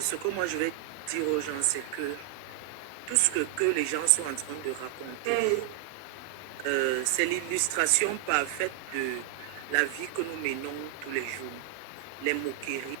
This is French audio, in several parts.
Ce que moi je vais dire aux gens, c'est que tout ce que les gens sont en train de raconter, c'est l'illustration parfaite de la vie que nous menons tous les jours. Les moqueries,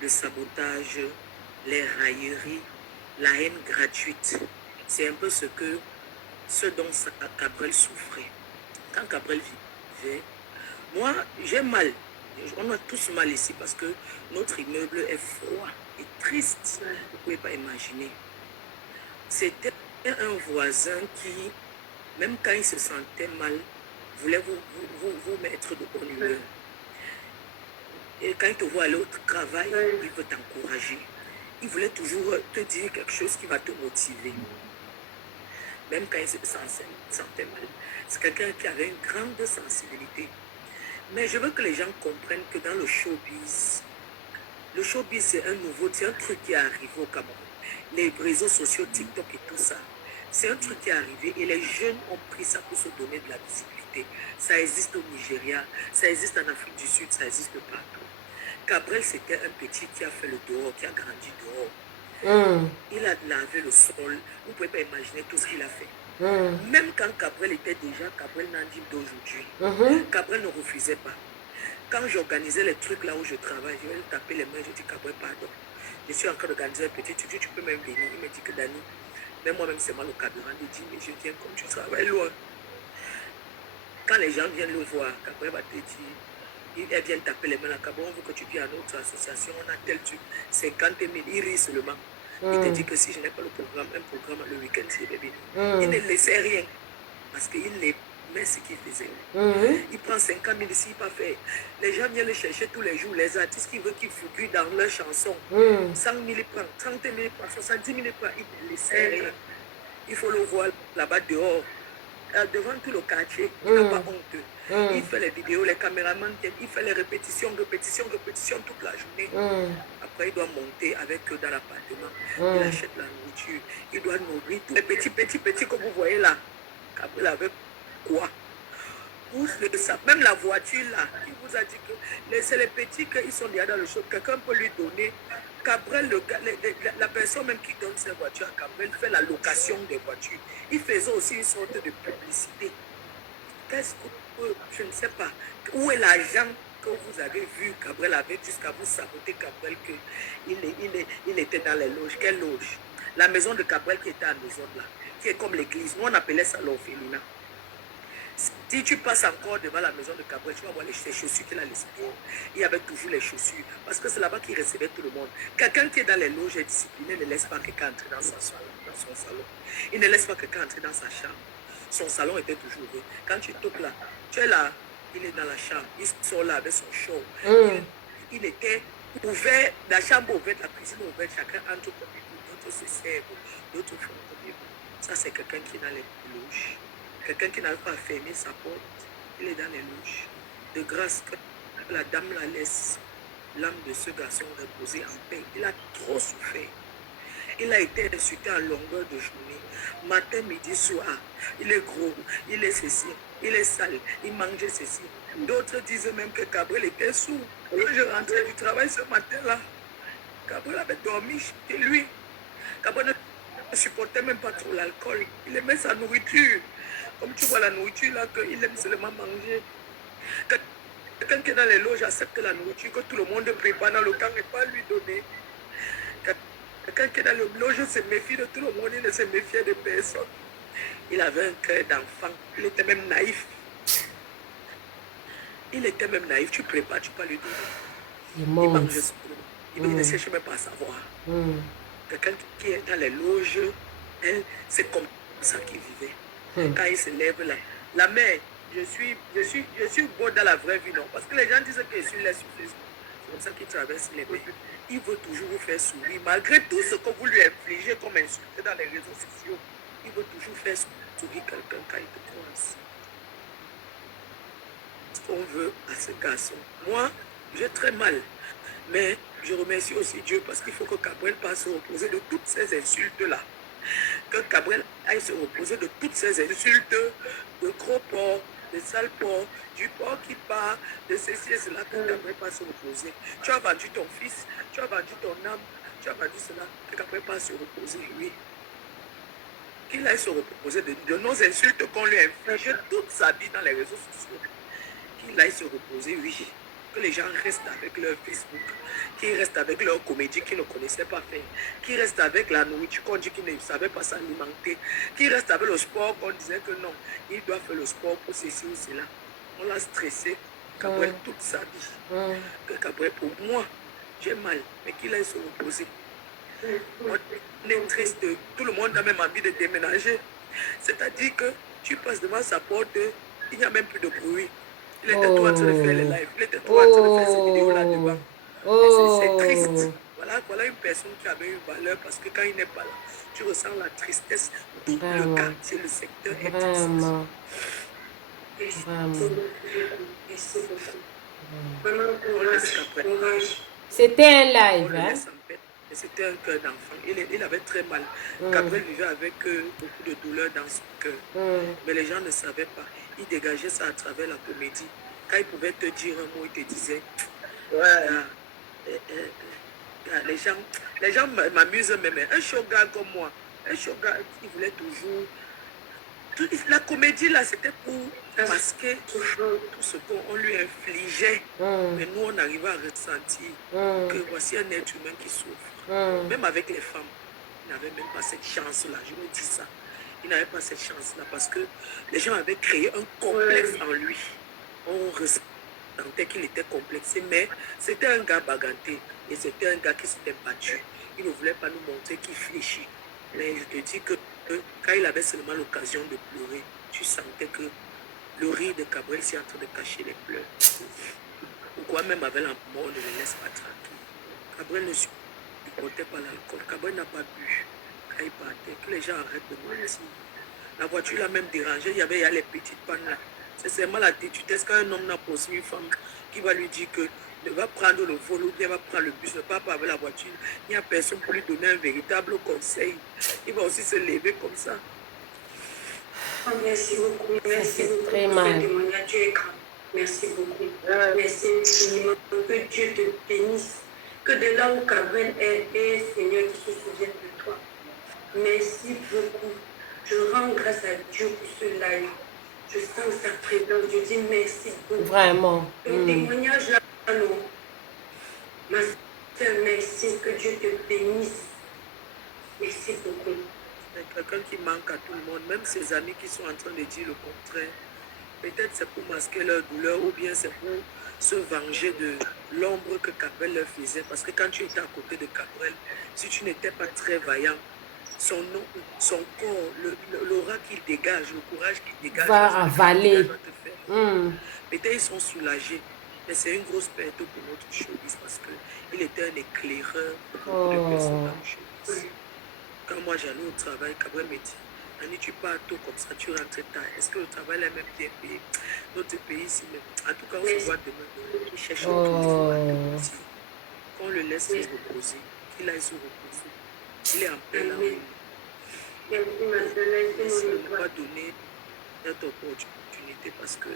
le sabotage, les railleries, la haine gratuite. C'est un peu ce dont Cabrel souffrait. Quand Cabrel vivait, moi j'ai mal. On a tous mal ici parce que notre immeuble est froid et triste. Vous ne pouvez pas imaginer. C'était un voisin qui, même quand il se sentait mal, voulait vous mettre de bonne humeur. Et quand il te voit aller au travail, il veut t'encourager. Il voulait toujours te dire quelque chose qui va te motiver. Même quand il se sentait mal. C'est quelqu'un qui avait une grande sensibilité. Mais je veux que les gens comprennent que dans le showbiz c'est c'est un truc qui est arrivé au Cameroun. Les réseaux sociaux, TikTok et tout ça, c'est un truc qui est arrivé et les jeunes ont pris ça pour se donner de la visibilité. Ça existe au Nigeria, ça existe en Afrique du Sud, ça existe partout. Cabrel, c'était un petit qui a fait le dehors, qui a grandi dehors. Il a lavé le sol. Vous ne pouvez pas imaginer tout ce qu'il a fait. Même quand Cabrel était déjà Cabrel Nandim d'aujourd'hui, Cabrel ne refusait pas. Quand j'organisais les trucs là où je travaille, je vais lui taper les mains, je dis Cabrel, pardon. Je suis en train d'organiser un petit truc, tu peux même venir. Il me dit que Dani, même moi-même c'est mal au carburant, il dit, mais je viens comme tu travailles loin. Quand les gens viennent le voir, Cabrel va te dire, elle vient taper les mains à Cabrel, on veut que tu viennes à notre association, on a tel truc, 50 000, il rit seulement. Il te dit que si je n'ai pas un programme le week-end, c'est bébé. Il ne laissait rien parce qu'il aimait ce qu'il faisait. Il prend 50 000 ici, il pas fait. Les gens viennent le chercher tous les jours. Les artistes qui veulent qu'ils figurent dans leurs chansons. 100 000 il prend, 30 000 il prend, 70 000 il prend. Il ne laissait rien. Il faut le voir là-bas dehors. Devant tout le quartier, il n'a pas honte. Il fait les vidéos, les caméramans, il fait les répétitions toute la journée. Après, il doit monter avec eux dans l'appartement. Il achète la nourriture. Il doit nourrir tous les petits que vous voyez là. Cabrel avait quoi? Même la voiture là, qui vous a dit que c'est les petits qu'ils sont déjà dans le shop. Quelqu'un peut lui donner. Cabrel, la personne même qui donne ses voitures à Cabrel fait la location des voitures. Il faisait aussi une sorte de publicité. Qu'est-ce que je ne sais pas. Où est l'argent que vous avez vu Cabrel avec jusqu'à vous saboter Cabrel qu'il était dans les loges? Quelle loge? La maison de Cabrel qui était à la maison là, qui est comme l'église. Nous on appelait ça l'orphelinat. Si tu passes encore devant la maison de Cabrel, tu vas voir les chaussures qu'il a laissées dehors. Il y avait toujours les chaussures. Parce que c'est là-bas qu'il recevait tout le monde. Quelqu'un qui est dans les loges est discipliné ne laisse pas quelqu'un entrer dans son salon. Il ne laisse pas quelqu'un entrer dans sa chambre. Son salon était toujours ouvert. Quand tu toques là, tu es là, il est dans la chambre. Il sort là avec son show. Il était ouvert, la chambre ouverte, la cuisine ouverte. Chacun entre comme il veut. D'autres se servent, d'autres font comme ils veulent. Ça, c'est quelqu'un qui est dans les loges. Quelqu'un qui n'arrive pas à fermer sa porte, il est dans les loges. De grâce que la dame la laisse, l'âme de ce garçon reposer en paix. Il a trop souffert. Il a été insulté à longueur de journée. Matin, midi, soir. Il est gros, il est ceci, il est sale, il mangeait ceci. D'autres disent même que Cabrel était sourd. Quand je rentrais du travail ce matin-là, Cabrel avait dormi chez lui. Cabrel ne supportait même pas trop l'alcool. Il aimait sa nourriture. Comme tu vois la nourriture là, qu'il aime seulement manger. Quelqu'un qui est dans les loges accepte la nourriture que tout le monde prépare dans le camp et pas lui donner. Quelqu'un qui est dans les loges se méfie de tout le monde, il ne se méfiait de personne. Il avait un cœur d'enfant, il était même naïf. Tu prépares, tu peux lui donner. Il mange seulement. Il ne cherche même pas à savoir. Quelqu'un qui est dans les loges, c'est comme ça qu'il vivait. Quand il se lève là, la mère, je suis beau dans la vraie vie, non? Parce que les gens disent que je suis là sur Facebook. C'est comme ça qu'il traverse les mains. Il veut toujours vous faire sourire. Malgré tout ce que vous lui infligez comme insulte dans les réseaux sociaux, il veut toujours faire sourire quelqu'un quand il te croise. Ce qu'on veut à ce garçon. Moi, j'ai très mal. Mais je remercie aussi Dieu parce qu'il faut que Cabrel passe se reposer de toutes ces insultes-là. Que Cabrel aille se reposer de toutes ces insultes de gros porc, de sales porcs, du porc qui part, de ceci et cela, que Gabriel pas se reposer. Tu as vendu ton fils, tu as vendu ton âme, tu as vendu cela, que Gabriel pas se reposer, oui. Qu'il aille se reposer de nos insultes qu'on lui a infligées toute sa vie dans les réseaux sociaux. Qu'il aille se reposer, oui. Que les gens restent avec leur Facebook, qu'ils restent avec leur comédie qu'ils ne connaissaient pas faire, qu'ils restent avec la nourriture qu'on dit qu'ils ne savaient pas s'alimenter, qu'ils restent avec le sport qu'on disait que non, il doit faire le sport pour ceci ou cela. On l'a stressé, Gabriel, toute sa vie. Que Gabriel, pour moi, j'ai mal, mais qu'il aille se reposer. On est triste, tout le monde a même envie de déménager. C'est-à-dire que tu passes devant sa porte, il n'y a même plus de bruit. Il était tout en train de faire les lives, il était tout en train de faire ces vidéos là-devant. C'est triste. Voilà une personne qui avait une valeur parce que quand il n'est pas là, tu ressens la tristesse. Tout le quartier, le secteur est triste. C'était un live. Hein? C'était un cœur d'enfant. Il avait très mal. Gabriel vivait avec beaucoup de douleur dans son cœur. Mais les gens ne savaient pas. Il dégageait ça à travers la comédie. Quand il pouvait te dire un mot, il te disait les gens m'amusent même. Un showgirl comme moi, un showgirl, il voulait toujours. La comédie là, c'était pour masquer tout ce qu'on lui infligeait. Mais nous, on arrivait à ressentir que voici un être humain qui souffre. Même avec les femmes, il n'avait même pas cette chance-là. Je me dis ça. Il n'avait pas cette chance-là parce que les gens avaient créé un complexe en lui. On ressentait qu'il était complexé, mais c'était un gars baganté et c'était un gars qui s'était battu. Il ne voulait pas nous montrer qu'il fléchit. Mais je te dis que quand il avait seulement l'occasion de pleurer, tu sentais que le rire de Gabriel s'est en train de cacher les pleurs. Pourquoi même avec la mort, on ne le laisse pas tranquille. Gabriel ne supportait pas l'alcool. Gabriel n'a pas bu. Quand il partait, que les gens arrêtent de mentir. La voiture l'a même dérangé, il y a les petites pannes là. C'est seulement la tétutesse quand un homme n'a posé une femme qui va lui dire que ne va prendre le vol ou bien va prendre le bus, ne pas avec la voiture. Il n'y a personne pour lui donner un véritable conseil. Il va aussi se lever comme ça. Merci beaucoup. Merci beaucoup. Très mal. Merci beaucoup. Merci infiniment. Que Dieu te bénisse. Que de là où Gabriel est, Seigneur, qui se souvienne de toi. Merci beaucoup. Je rends grâce à Dieu pour ce live. Je sens sa présence. Je dis merci beaucoup. Vraiment. Le témoignage là, non. Ma soeur, merci. Que Dieu te bénisse. Merci beaucoup. C'est quelqu'un qui manque à tout le monde, même ses amis qui sont en train de dire le contraire. Peut-être c'est pour masquer leur douleur ou bien c'est pour se venger de l'ombre que Gabriel leur faisait. Parce que quand tu étais à côté de Gabriel, si tu n'étais pas très vaillant, son corps, l'aura qu'il dégage, le courage qu'il dégage, va avaler. Peut-être ils sont soulagés, mais c'est une grosse perte pour notre showbiz parce qu'il était un éclaireur pour beaucoup de personnes dans le showbiz. Quand moi j'allais au travail, Gabriel me dit, Annie, tu pars tôt comme ça, tu rentres tard. Est-ce que le travail est même bien payé? Notre pays ici même. En tout cas, on se voit demain. Il cherche toujours à démentir. Qu'on le laisse se reposer, qu'il aille se reposer. Il est en paix là. Merci de ne pas donner cette opportunité parce que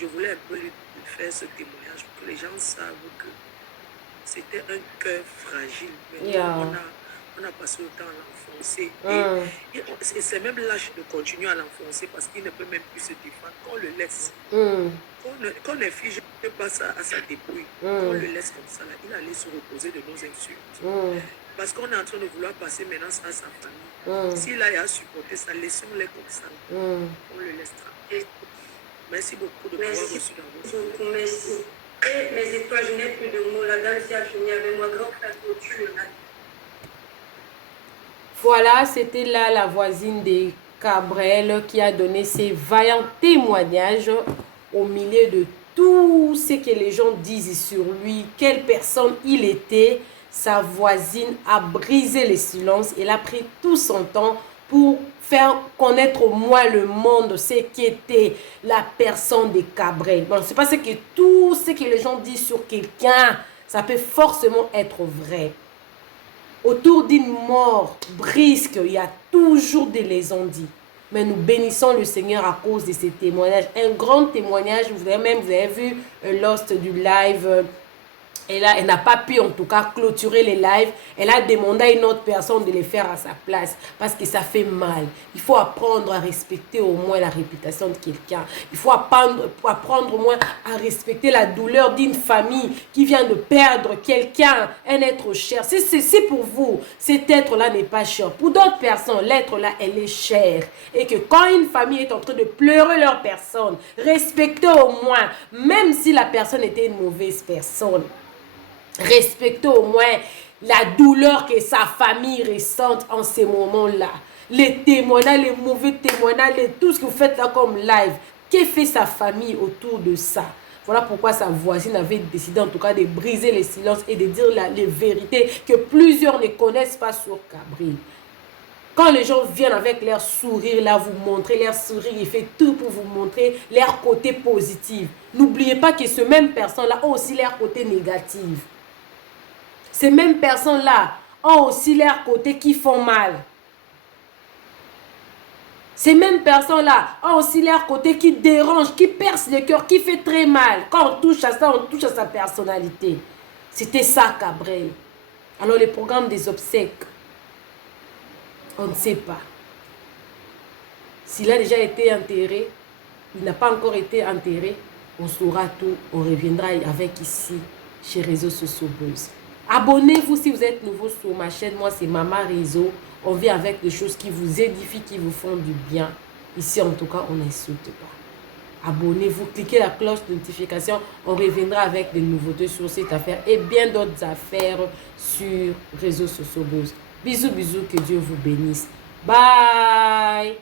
je voulais un peu lui faire ce témoignage pour que les gens savent que c'était un cœur fragile. Mais on a passé le temps à l'enfoncer. Et c'est même lâche de continuer à l'enfoncer parce qu'il ne peut même plus se défendre. Qu'on le laisse. Qu'on n'inflige pas ça à sa dépouille. Qu'on le laisse comme ça. Là. Il allait se reposer de nos insultes. Parce qu'on est en train de vouloir passer maintenant ça à sa famille. S'il a à supporter ça, laissons-les comme ça. On le laisse tranquille. Merci beaucoup de pouvoir reçu dans votre vie. Merci. Et mes étoiles, je n'ai plus de mots. La dame qui a fini avec moi, grand frère, tu le as. Voilà, c'était là la voisine de Gabriel qui a donné ses vaillants témoignages au milieu de tout ce que les gens disent sur lui, quelle personne il était. Sa voisine a brisé le silence. Elle a pris tout son temps pour faire connaître au moins le monde ce qu'était la personne de Gabriel. Bon, c'est parce que tout ce que les gens disent sur quelqu'un, ça peut forcément être vrai. Autour d'une mort brisque, il y a toujours des légendes. Mais nous bénissons le Seigneur à cause de ces témoignages. Un grand témoignage, vous avez vu Lost du live. Et là, elle n'a pas pu en tout cas clôturer les lives. Elle a demandé à une autre personne de les faire à sa place parce que ça fait mal. Il faut apprendre à respecter au moins la réputation de quelqu'un. Il faut apprendre au moins à respecter la douleur d'une famille qui vient de perdre quelqu'un, un être cher. C'est pour vous, cet être-là n'est pas cher. Pour d'autres personnes, l'être-là, elle est chère. Et que quand une famille est en train de pleurer leur personne, respectez au moins, même si la personne était une mauvaise personne. Respectez au moins la douleur que sa famille ressente en ces moments-là. Les témoignages, les mauvais témoignages, tout ce que vous faites là comme live. Qu'est-ce que fait sa famille autour de ça? Voilà pourquoi sa voisine avait décidé en tout cas de briser le silence et de dire les vérités que plusieurs ne connaissent pas sur Cabril. Quand les gens viennent avec leur sourire, là, vous montrer leur sourire, il fait tout pour vous montrer leur côté positif. N'oubliez pas que ces mêmes personnes-là ont aussi leur côté négatif. Ces mêmes personnes-là ont aussi leur côté qui font mal. Ces mêmes personnes-là ont aussi leur côté qui dérange, qui perce le cœur, qui fait très mal. Quand on touche à ça, on touche à sa personnalité. C'était ça, Cabrel. Alors, le programme des obsèques, on ne sait pas. S'il a déjà été enterré, il n'a pas encore été enterré, on saura tout. On reviendra avec ici, chez Réseau Sociaux Buzz. Abonnez-vous si vous êtes nouveau sur ma chaîne. Moi, c'est Maman Réseau. On vient avec des choses qui vous édifient, qui vous font du bien. Ici, en tout cas, on n'insulte pas. Abonnez-vous, cliquez la cloche de notification. On reviendra avec des nouveautés sur cette affaire et bien d'autres affaires sur Réseau Sociaux Buzz. Bisous, bisous, que Dieu vous bénisse. Bye!